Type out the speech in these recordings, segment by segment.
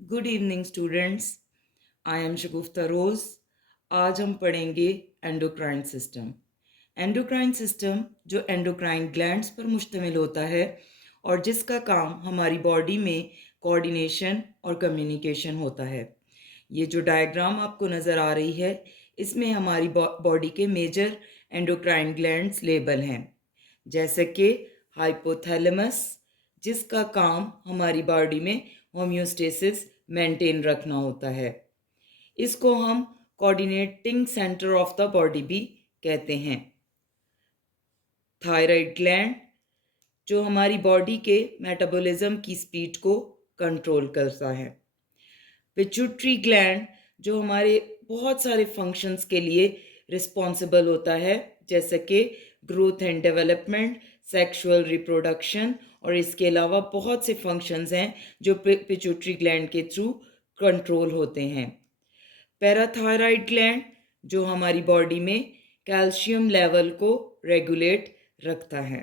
Good evening students. I am Shagufta Rose. आज हम पढ़ेंगे एंडोक्राइन सिस्टम। एंडोक्राइन सिस्टम जो एंडोक्राइन ग्लैंड्स पर मुश्तमिल होता है और जिसका काम हमारी बॉडी में कोऑर्डिनेशन और कम्युनिकेशन होता है। ये जो डायग्राम आपको नज़र आ रही है, इसमें हमारी बॉडी के मेजर एंडोक्राइन ग्लैंड्स लेबल हैं, जैसे कि हाइपोथैलेमस, जिसका काम हमारी बॉडी में होम्योस्टेसिस मेंटेन रखना होता है। इसको हम coordinating centre of the body भी कहते हैं। थायराइड ग्लैंड जो हमारी बॉडी के मेटाबॉलिज्म की स्पीड को कंट्रोल करता है। पिट्यूटरी ग्लैंड जो हमारे बहुत सारे फंक्शंस के लिए रिस्पॉन्सिबल होता है, जैसे कि growth and development, sexual reproduction, और इसके अलावा बहुत से फंक्शंस हैं जो पिट्यूटरी ग्लैंड के थ्रू कंट्रोल होते हैं। पैराथायराइड ग्लैंड जो हमारी बॉडी में कैल्शियम लेवल को रेगुलेट रखता है।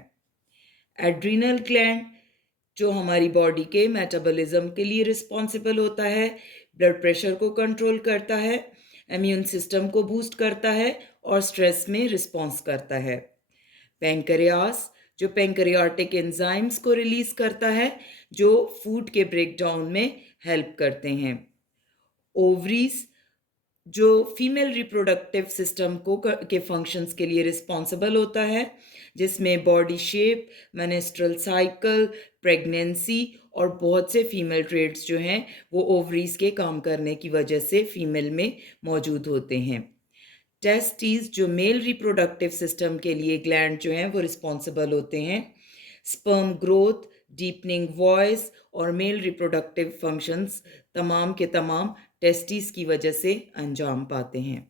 एड्रीनल ग्लैंड जो हमारी बॉडी के मेटाबॉलिज्म के लिए रिस्पॉन्सिबल होता है, ब्लड प्रेशर को कंट्रोल करता है, इम्यून सिस्टम को बूस्ट करता है और स्ट्रेस में रिस्पॉन्स करता है। पेंक्रियास जो पेंक्रियाटिक एंजाइम्स को रिलीज करता है, जो फूड के ब्रेकडाउन में हेल्प करते हैं। ओवरीज जो फीमेल रिप्रोडक्टिव सिस्टम के फंक्शंस के लिए रिस्पॉन्सिबल होता है, जिसमें body shape, menstrual cycle, pregnancy और बहुत से फीमेल ट्रेड्स जो हैं वो ओवरीज के काम करने की वजह से फीमेल में मौजूद होते हैं। टेस्टिस जो मेल रिप्रोडक्टिव सिस्टम के लिए ग्लैंड जो हैं वो रिस्पॉन्सिबल होते हैं। स्पर्म ग्रोथ, डीपनिंग वॉइस और मेल रिप्रोडक्टिव फंक्शंस तमाम के तमाम टेस्टिस की वजह से अंजाम पाते हैं।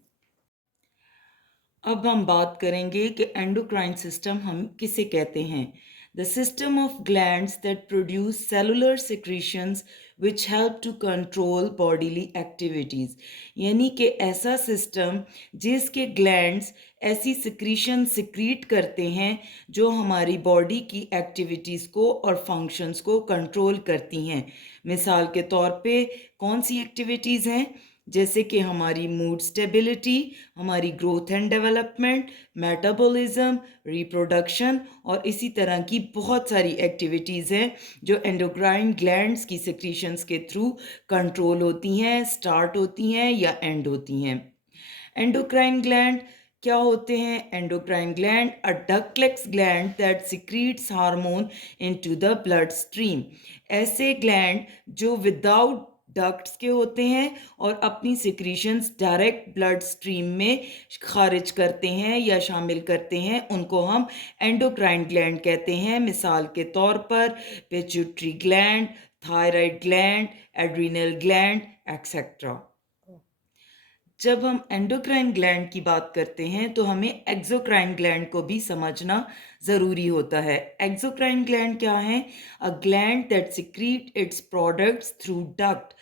अब हम बात करेंगे कि एंडोक्राइन सिस्टम हम किसे कहते हैं। The system of glands that produce cellular secretions which help to control bodily activities, यानी कि ऐसा सिस्टम जिसके ग्लैंड्स ऐसी सिक्रीशन सिक्रीट करते हैं जो हमारी बॉडी की एक्टिविटीज़ को और फंक्शंस को कंट्रोल करती हैं। मिसाल के तौर पे कौन सी एक्टिविटीज़ हैं, जैसे कि हमारी मूड स्टेबिलिटी, हमारी growth and development, metabolism, reproduction और इसी तरह की बहुत सारी एक्टिविटीज़ हैं जो एंडोक्राइन ग्लैंड्स की सिक्रीशंस के थ्रू कंट्रोल होती हैं, स्टार्ट होती हैं या एंड होती हैं। एंडोक्राइन ग्लैंड क्या होते हैं? Endocrine gland a ductless gland that secretes hormone into the blood stream. ऐसे ग्लैंड जो विदाउट डक्ट्स के होते हैं और अपनी सिक्रीशंस डायरेक्ट ब्लड स्ट्रीम में खारिज करते हैं या शामिल करते हैं, उनको हम एंडोक्राइन ग्लैंड कहते हैं। मिसाल के तौर पर pituitary gland, thyroid gland, adrenal gland etcetera. जब हम एंडोक्राइन ग्लैंड की बात करते हैं तो हमें एक्सोक्राइन ग्लैंड को भी समझना ज़रूरी होता है। एक्सोक्राइन ग्लैंड क्या है? A gland that secrete its products through duct.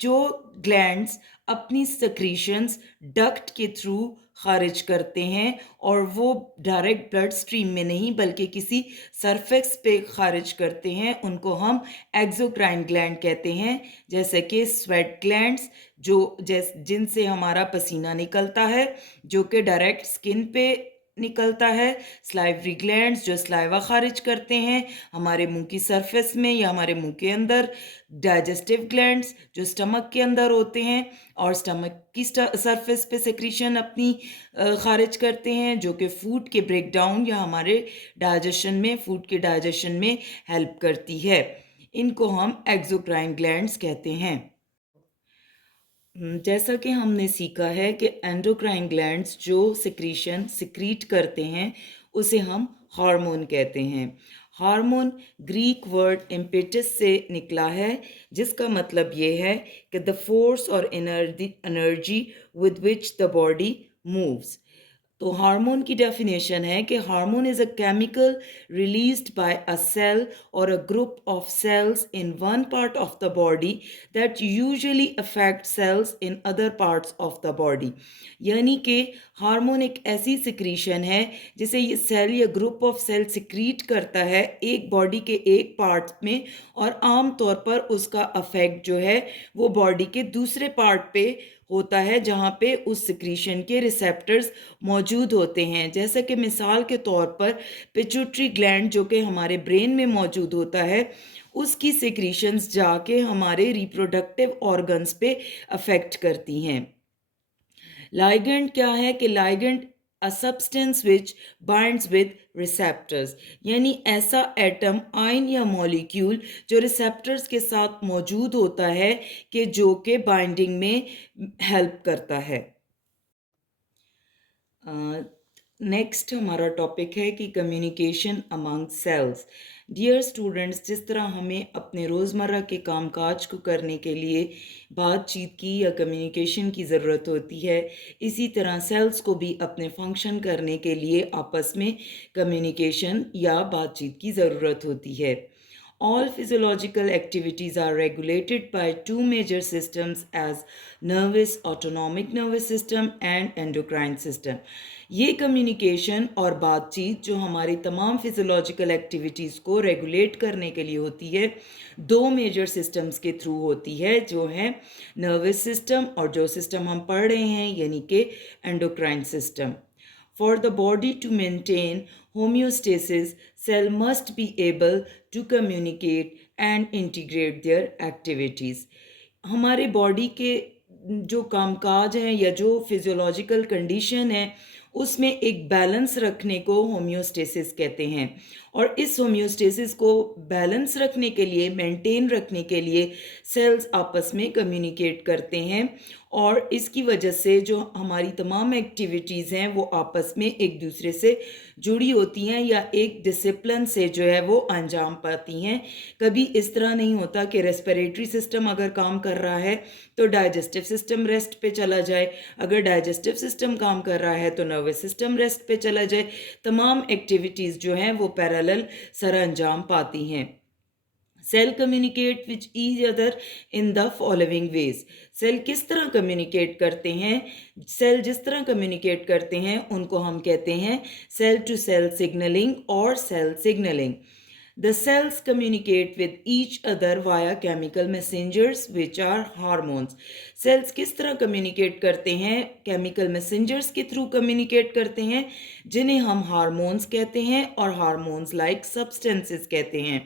जो ग्लैंड्स अपनी सिक्रीशंस डक्ट के थ्रू खारिज करते हैं और वो डायरेक्ट ब्लड स्ट्रीम में नहीं बल्कि किसी सरफेस पे खारिज करते हैं, उनको हम एक्सोक्राइन ग्लैंड कहते हैं। जैसे कि स्वेट ग्लैंड्स जो जिनसे हमारा पसीना निकलता है, जो कि डायरेक्ट स्किन पे निकलता है। स्लाइवरी ग्लैंड्स जो स्लाइवा खारिज करते हैं हमारे मुंह की सरफेस में या हमारे मुंह के अंदर। डाइजेस्टिव ग्लैंड्स जो स्टमक के अंदर होते हैं और स्टमक की सरफेस पे सेक्रीशन अपनी खारिज करते हैं, जो कि फूड के ब्रेकडाउन या हमारे डाइजेशन में, फूड के डाइजेशन में हेल्प करती है। इनको हम एक्सोक्राइन ग्लैंड्स कहते हैं। जैसा कि हमने सीखा है कि एंडोक्राइन ग्लैंड्स जो सिक्रीशन सिक्रीट करते हैं उसे हम हार्मोन कहते हैं। हार्मोन ग्रीक वर्ड इम्पेटस से निकला है, जिसका मतलब ये है कि द फोर्स और energy with which the body moves. तो हार्मोन की डेफिनेशन है कि hormone is a chemical released by a cell और a group of cells in one part of the body that usually affect cells in other parts of the body. यानी कि hormone एक ऐसी secretion है जिसे ये सेल या group of cell secrete करता है एक बॉडी के एक पार्ट में, और आम तौर पर उसका अफेक्ट जो है वो बॉडी के दूसरे पार्ट पे होता है जहाँ पे उस सिक्रीशन के रिसेप्टर्स मौजूद होते हैं। जैसा कि मिसाल के तौर पर पिट्यूटरी ग्लैंड जो कि हमारे ब्रेन में मौजूद होता है, उसकी सिक्रीशंस जाके हमारे रिप्रोडक्टिव ऑर्गन्स पे अफेक्ट करती हैं। लाइगेंड क्या है कि ligand a substance which binds with receptors, यानी ऐसा एटम, आयन या मॉलिक्यूल जो रिसेप्टर्स के साथ मौजूद होता है कि जो कि बाइंडिंग में हेल्प करता है। नेक्स्ट हमारा टॉपिक है कि communication among cells. Dear students, जिस तरह हमें अपने रोज़मर्रा के कामकाज को करने के लिए बातचीत की या कम्युनिकेशन की ज़रूरत होती है, इसी तरह सेल्स को भी अपने फंक्शन करने के लिए आपस में कम्युनिकेशन या बातचीत की ज़रूरत होती है। All physiological activities are regulated by two major systems as nervous autonomic nervous system and endocrine system. ये कम्युनिकेशन और बातचीत जो हमारी तमाम फिजियोलॉजिकल एक्टिविटीज़ को रेगुलेट करने के लिए होती है, दो मेजर सिस्टम्स के थ्रू होती है, जो है नर्वस सिस्टम और जो सिस्टम हम पढ़ रहे हैं यानी कि endocrine system. For the body to maintain homeostasis, cell must be able to communicate and integrate their activities. हमारे बॉडी के जो कामकाज हैं या जो फिजियोलॉजिकल कंडीशन है उसमें एक बैलेंस रखने को होम्योस्टेसिस कहते हैं, और इस होम्योस्टेसिस को बैलेंस रखने के लिए, मेंटेन रखने के लिए सेल्स आपस में कम्युनिकेट करते हैं, और इसकी वजह से जो हमारी तमाम एक्टिविटीज़ हैं वो आपस में एक दूसरे से जुड़ी होती हैं या एक डिसिप्लिन से जो है वो अंजाम पाती हैं। कभी इस तरह नहीं होता कि रेस्पिरेटरी सिस्टम अगर काम कर रहा है तो डाइजेस्टिव सिस्टम रेस्ट पे चला जाए, अगर डाइजेस्टिव सिस्टम काम कर रहा है तो नर्वस सिस्टम रेस्ट पे चला जाए। तमाम एक्टिविटीज़ जो हैं वो पैरेलल सर अंजाम पाती हैं। Cell communicate with each other in the following ways. Cell किस तरह कम्युनिकेट करते हैं? सेल जिस तरह कम्युनिकेट करते हैं उनको हम कहते हैं सेल टू सेल सिग्नलिंग और cell signalling. The cells communicate with each other via chemical messengers which are hormones. Cells किस तरह communicate करते हैं? Chemical messengers के through communicate करते हैं जिन्हें हम hormones कहते हैं और hormones like substances कहते हैं।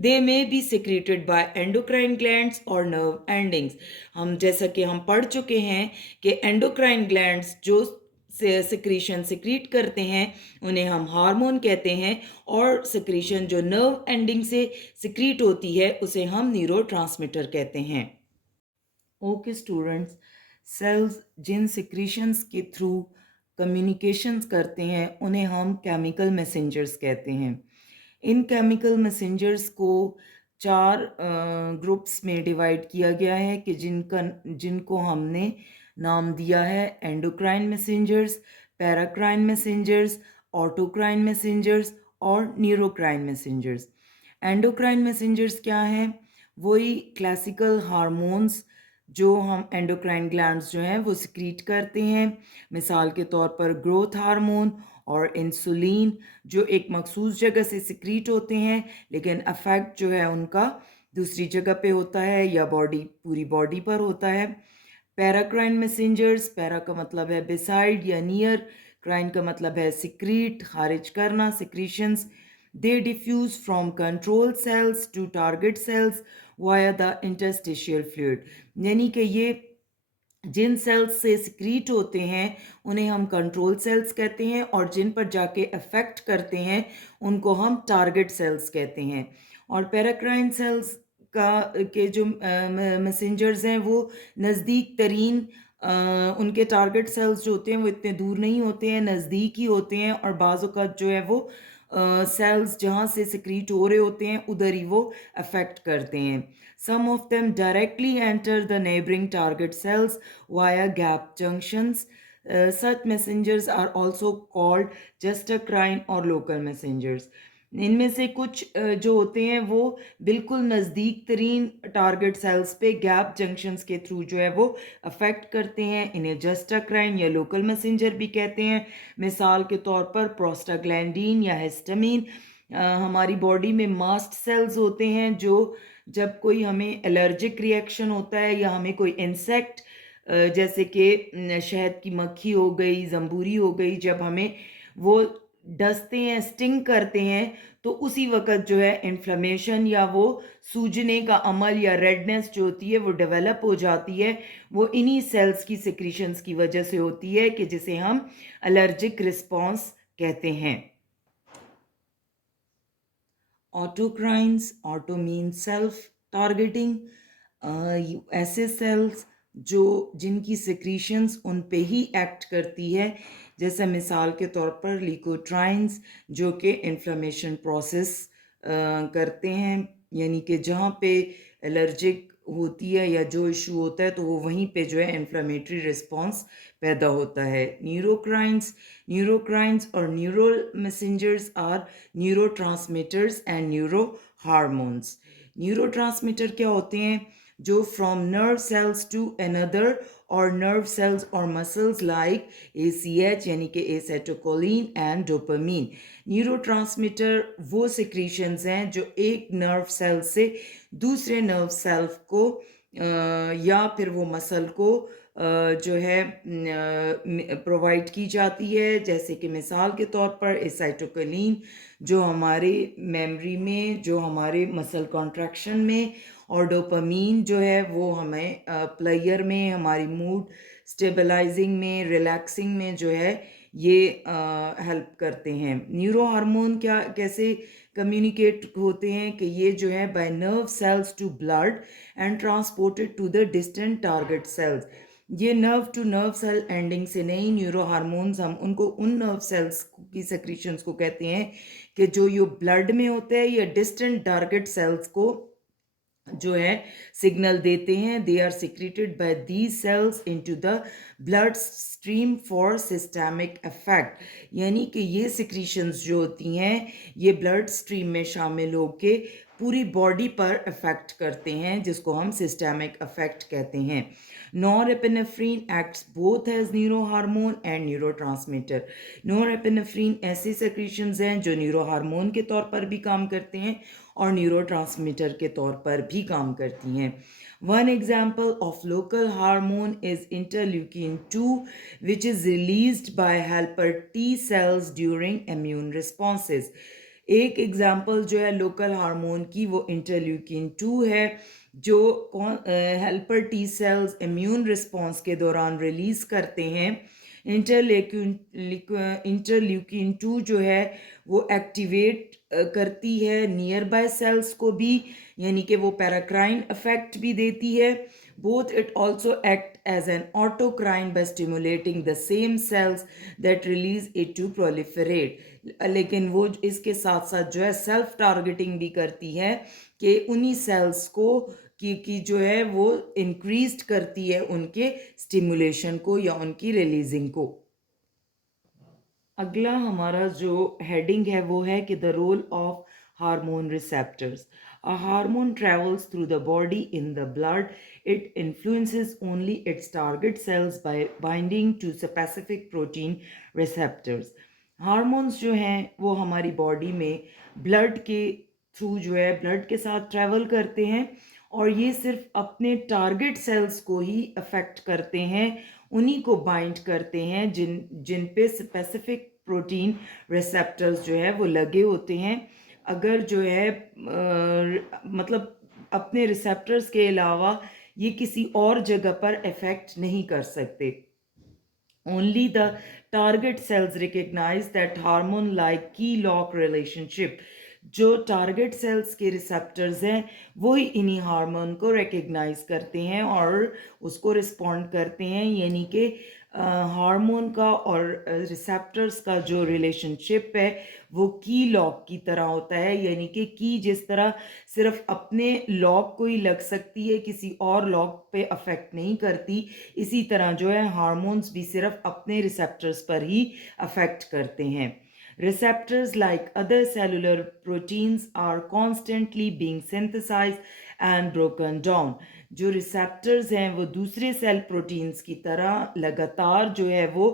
They may be secreted by endocrine glands or nerve endings. हम जैसा कि हम पढ़ चुके हैं कि endocrine glands जो सिक्रीशन सिक्रीट करते हैं उन्हें हम हार्मोन कहते हैं, और सिक्रीशन जो नर्व एंडिंग से सिक्रीट होती है उसे हम न्यूरोट्रांसमीटर कहते हैं। ओके स्टूडेंट्स, सेल्स जिन सिक्रीशंस के थ्रू कम्युनिकेशंस करते हैं उन्हें हम केमिकल मैसेंजर्स कहते हैं। इन केमिकल मैसेंजर्स को चार ग्रुप्स में डिवाइड किया गया है कि जिनको हमने नाम दिया है endocrine messengers, paracrine messengers, autocrine messengers और न्यूरोक्राइन मैसेंजर्स। एंडोक्राइन मैसेंजर्स क्या हैं? वही क्लासिकल हार्मोन्स जो हम एंडोक्राइन ग्लैंड्स जो हैं वो सिक्रीट करते हैं, मिसाल के तौर पर ग्रोथ हार्मोन और इंसुलिन, जो एक मखसूस जगह से सिक्रीट होते हैं लेकिन अफेक्ट जो है उनका दूसरी जगह पे होता है या पूरी बॉडी पर होता है। पैराक्राइन मैसेंजर्स, पैरा का मतलब है बिसाइड या नियर, क्राइन का मतलब है सिक्रीट, खारिज करना, secretions. They diffuse from control cells to target cells via the interstitial fluid, यानी कि ये जिन सेल्स से सिक्रीट होते हैं उन्हें हम कंट्रोल सेल्स कहते हैं, और जिन पर जाके अफेक्ट करते हैं उनको हम टारगेट सेल्स कहते हैं। और पैराक्राइन सेल्स के जो मैसेंजर्स हैं वो नज़दीक तरीन उनके टारगेट सेल्स जो होते हैं वो इतने दूर नहीं होते हैं, नज़दीक ही होते हैं, और बाज़ औक़ात जो है वो सेल्स जहाँ से सिक्रीट हो रहे होते हैं उधर ही वो अफेक्ट करते हैं। Some of them directly enter the neighboring target cells via gap junctions. Such messengers are also called justacrine और local messengers. इनमें से कुछ जो होते हैं वो बिल्कुल नज़दीक तरीन टारगेट सेल्स पे गैप जंक्शंस के थ्रू जो है वो अफेक्ट करते हैं. इन्हें जस्टाक्राइन या लोकल मैसेंजर भी कहते हैं. मिसाल के तौर पर प्रोस्टाग्लैंडीन या हिस्टामिन हमारी बॉडी में मास्ट सेल्स होते हैं जो जब कोई हमें एलर्जिक रिएक्शन होता है या हमें कोई इंसेक्ट जैसे कि शहद की मक्खी हो गई, जंबूरी हो गई, जब हमें वो डसते हैं, स्टिंग करते हैं, तो उसी वक़्त जो है इन्फ्लेमेशन या वो सूजने का अमल या रेडनेस जो होती है वो डेवलप हो जाती है. वो इन्हीं सेल्स की सिक्रीशंस की वजह से होती है कि जिसे हम एलर्जिक रिस्पॉन्स कहते हैं. ऑटोक्राइन्स, ऑटो मीन्स सेल्फ टारगेटिंग. ऐसे सेल्स जो जिनकी सिक्रीशंस उन पे ही एक्ट करती है, जैसे मिसाल के तौर पर ल्यूकोट्राइन्स जो कि इन्फ्लेमेशन प्रोसेस करते हैं, यानी कि जहाँ पे एलर्जिक होती है या जो इशू होता है तो वो वहीं पे जो है इन्फ्लेमेटरी रिस्पॉन्स पैदा होता है. न्यूरोक्राइन्स और neural messengers are neurotransmitters and neuro hormones. Neurotransmitter क्या होते हैं? जो from nerve cells to another और नर्व सेल्स और मसल्स लाइक ACH यानी कि एसेटोकोलिन एंड डोपामीन. न्यूरोट्रांसमीटर वो सिक्रीशंस हैं जो एक नर्व सेल से दूसरे नर्व सेल को या फिर वो मसल को जो है प्रोवाइड की जाती है. जैसे कि मिसाल के तौर पर एसाइटोकिनिन जो हमारे मेमोरी में, जो हमारे मसल कॉन्ट्रैक्शन में, और डोपामीन जो है वो हमें प्लेयर में, हमारी मूड स्टेबलाइजिंग में, रिलैक्सिंग में जो है ये हेल्प करते हैं. न्यूरो हार्मोन क्या कैसे कम्युनिकेट होते हैं कि ये जो है by nerve cells to blood and transported to the distant target cells. ये nerve to nerve cell ending से नहीं, न्यूरो हार्मोन्स हम उनको उन नर्व सेल्स की सेक्रीशंस को कहते हैं कि जो ये ब्लड में होते हैं या डिस्टेंट टारगेट सेल्स को जो है सिग्नल देते हैं. They are secreted by these cells into the blood stream for systemic effect. यानी कि ये सिक्रीशंस जो होती हैं ये ब्लड स्ट्रीम में शामिल होके पूरी बॉडी पर इफेक्ट करते हैं, जिसको हम सिस्टमिक इफेक्ट कहते हैं. Norepinephrine acts both as neuro hormone and neuro transmitter. Norepinephrine ऐसे सेक्रीशंस हैं जो न्यूरो हार्मोन के तौर पर भी काम करते हैं और न्यूरोट्रांसमीटर के तौर पर भी काम करती हैं. One example of local hormone is interleukin 2, which is released by helper T cells during immune responses. एक एग्जाम्पल जो है लोकल हार्मोन की वो इंटरल्यूकिन 2 है जो helper T cells immune response के दौरान रिलीज करते हैं. इंटरल्यूकिन 2 जो है वो एक्टिवेट करती है नियर बाय सेल्स को भी, यानी कि वो पैराक्राइन इफेक्ट भी देती है. both it also act as an autocrine by stimulating the same cells that release it to proliferate. लेकिन वो इसके साथ साथ जो है सेल्फ टारगेटिंग भी करती है कि उन्हीं सेल्स को की जो है वो इंक्रीज करती है उनके स्टिमुलेशन को या उनकी रिलीजिंग को. अगला हमारा जो हेडिंग है वो है कि the role of hormone receptors. A hormone travels through the body in the blood. It influences only its target cells by binding to specific protein receptors. Hormones जो हैं वो हमारी बॉडी में ब्लड के थ्रू जो है ब्लड के साथ ट्रैवल करते हैं और ये सिर्फ अपने टारगेट सेल्स को ही अफेक्ट करते हैं, उन्हीं को बाइंड करते हैं जिन पे स्पेसिफिक प्रोटीन रिसेप्टर्स जो है वो लगे होते हैं. अगर जो है मतलब अपने रिसेप्टर्स के अलावा ये किसी और जगह पर इफेक्ट नहीं कर सकते. Only the target cells recognize that hormone like key lock relationship. जो टारगेट सेल्स के रिसेप्टर्स हैं वो ही इन्हीं हार्मोन को रिकग्नाइज करते हैं और उसको रिस्पॉन्ड करते हैं, यानी कि हार्मोन का और रिसेप्टर्स का जो रिलेशनशिप है वो की लॉक की तरह होता है, यानी कि की जिस तरह सिर्फ अपने लॉक को ही लग सकती है, किसी और लॉक पे अफेक्ट नहीं करती, इसी तरह जो है हार्मोन्स भी सिर्फ अपने रिसेप्टर्स पर ही अफेक्ट करते हैं. Receptors, like other cellular proteins, are constantly being synthesized and broken down. जो रिसेप्टर्स हैं वो दूसरे सेल प्रोटीन्स की तरह लगातार जो है वो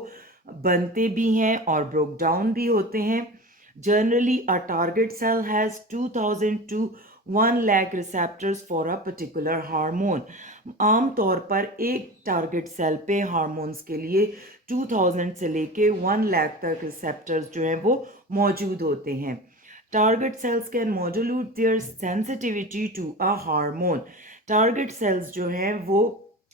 बनते भी हैं और ब्रोक डाउन भी होते हैं. Generally, a target cell has 2000 to 1 lakh receptors for a particular hormone. आम तौर पर एक टारगेट सेल पे हार्मोन्स के लिए 2000 से लेके 1 लाख तक रिसेप्टर्स जो हैं वो मौजूद होते हैं. Target cells can modulate their sensitivity to a hormone. Target cells जो हैं वो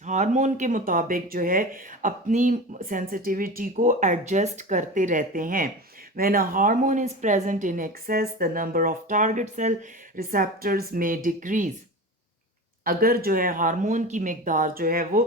हार्मोन के मुताबिक जो है अपनी सेंसिटिविटी को एडजस्ट करते रहते हैं. When a hormone is present in excess, the number of target cell receptors may decrease. अगर जो है हार्मोन की मिकदार जो है वो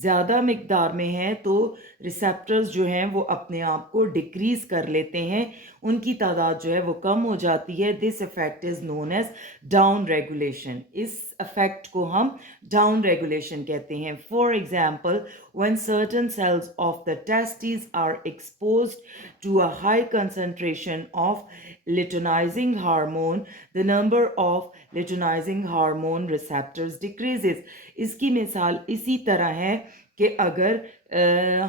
ज़्यादा मिकदार में है तो रिसेप्टर्स जो हैं वो अपने आप को डिक्रीज़ कर लेते हैं, उनकी तादाद जो है वो कम हो जाती है. This effect is known as down regulation. इस इफेक्ट को हम डाउन रेगुलेशन कहते हैं. For example, when certain cells of the testes are exposed to a high concentration of luteinizing hormone, the number of luteinizing hormone receptors decreases. इसकी मिसाल इसी तरह है कि अगर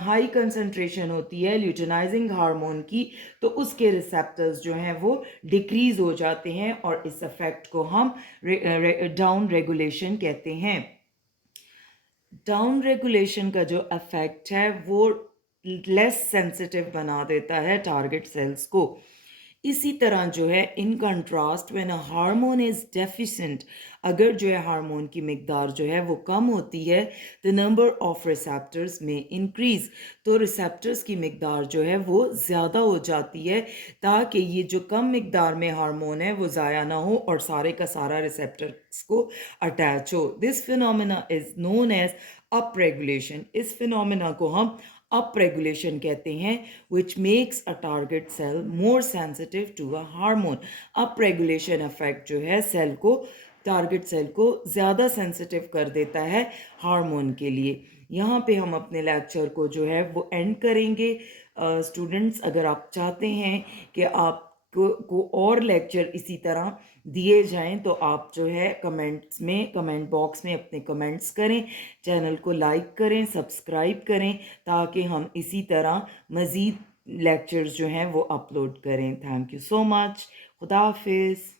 हाई कंसंट्रेशन होती है ल्यूटिनाइजिंग हार्मोन की तो उसके रिसेप्टर्स जो हैं वो डिक्रीज हो जाते हैं और इस इफेक्ट को हम डाउन रेगुलेशन कहते हैं. डाउन रेगुलेशन का जो इफेक्ट है वो लेस सेंसिटिव बना देता है टारगेट सेल्स को. इसी तरह जो है in contrast when a hormone is deficient, अगर जो है हार्मोन की मिकदार जो है वो कम होती है, द नंबर ऑफ रिसेप्टर्स में इंक्रीज, तो रिसेप्टर्स की मिकदार जो है वो ज़्यादा हो जाती है ताकि ये जो कम मिकदार में हार्मोन है वो ज़ाया ना हो और सारे का सारा रिसेप्टर्स को अटैच हो. This phenomena is known as up regulation. इस फिनोमेना को हम अप रेगुलेशन कहते हैं, which makes a target cell more sensitive to a hormone. Up regulation effect जो है सेल को, टारगेट सेल को ज़्यादा सेंसिटिव कर देता है हार्मोन के लिए. यहाँ पे हम अपने लेक्चर को जो है वो एंड करेंगे. स्टूडेंट्स, अगर आप चाहते हैं कि को और लेक्चर इसी तरह दिए जाएं तो आप जो है कमेंट बॉक्स में अपने कमेंट्स करें, चैनल को लाइक करें, सब्सक्राइब करें ताकि हम इसी तरह मज़ीद लेक्चर्स जो हैं वो अपलोड करें. Thank you so much. खुदा हाफिज़.